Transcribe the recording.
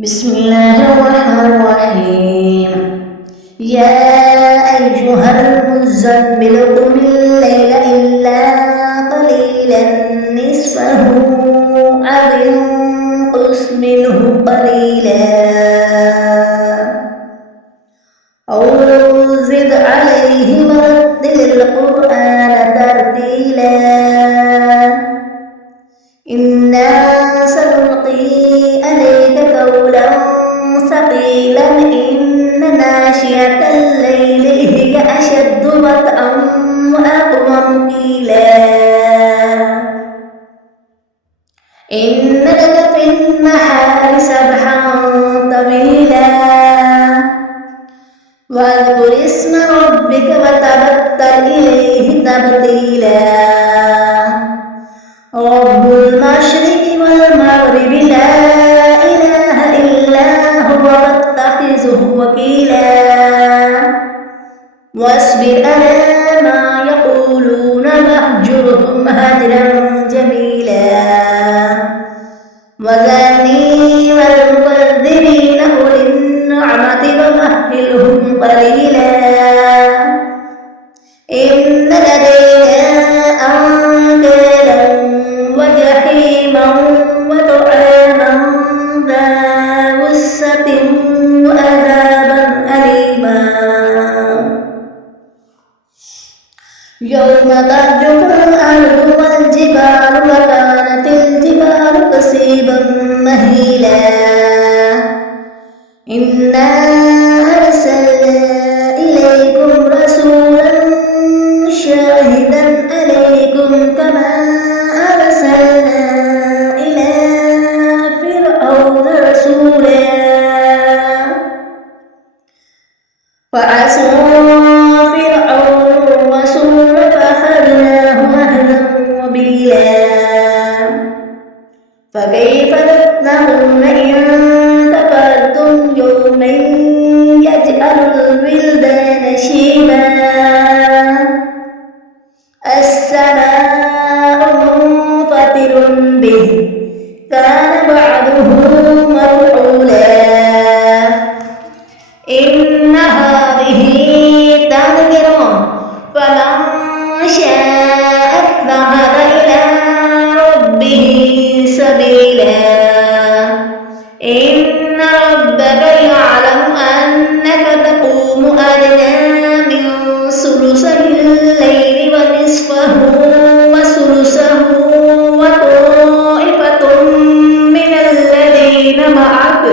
بسم الله الرحمن الرحيم. يا أيها المزمل قم الليل إلا قليلا نصفه أو انقص منه قليلا أو زد عليه ورتل القرآن ترتيلا إنا سنلقي عليك قولا ثقيلا إن ناشئة الليل هي أشد وطئا وأقوم قيلا إن لك في النهار سبحا طويلا واذكر اسم ربك وتبتل إليه تبتيلا رب المشرق والمغرب لا إله إلا هو فاتخذه وكيلا واصبر على ما يقولون واهجرهم هجرا جميلا وذرني والمكذبين أولي النعمة ومهلهم قليلا إن لدينا أنكالا وجحيما وطعاما ذا غصة وعذابا أليما يوم ترجف الأرض والجبال وكانت الجبال كثيبا مهيلا إنا أرسلنا إليكم رسولا شاهدا عليكم كما أرسلنا إلى فرعون رسولا فعصوا فرعون الرسول فأخذناه أخذا وبيلا فكيف تتقون إن كفرتم يوما يجعل الولدان شيبا السماء منفطر به كان وعده مفعولا إن هذه تذكرة فمن شاء اتخذ إلى ربه سبيلا إن ربك يعلم أنك تقوم أدنى من ثلثي الليل ونصفه وثلثه وطائفة من الذين معك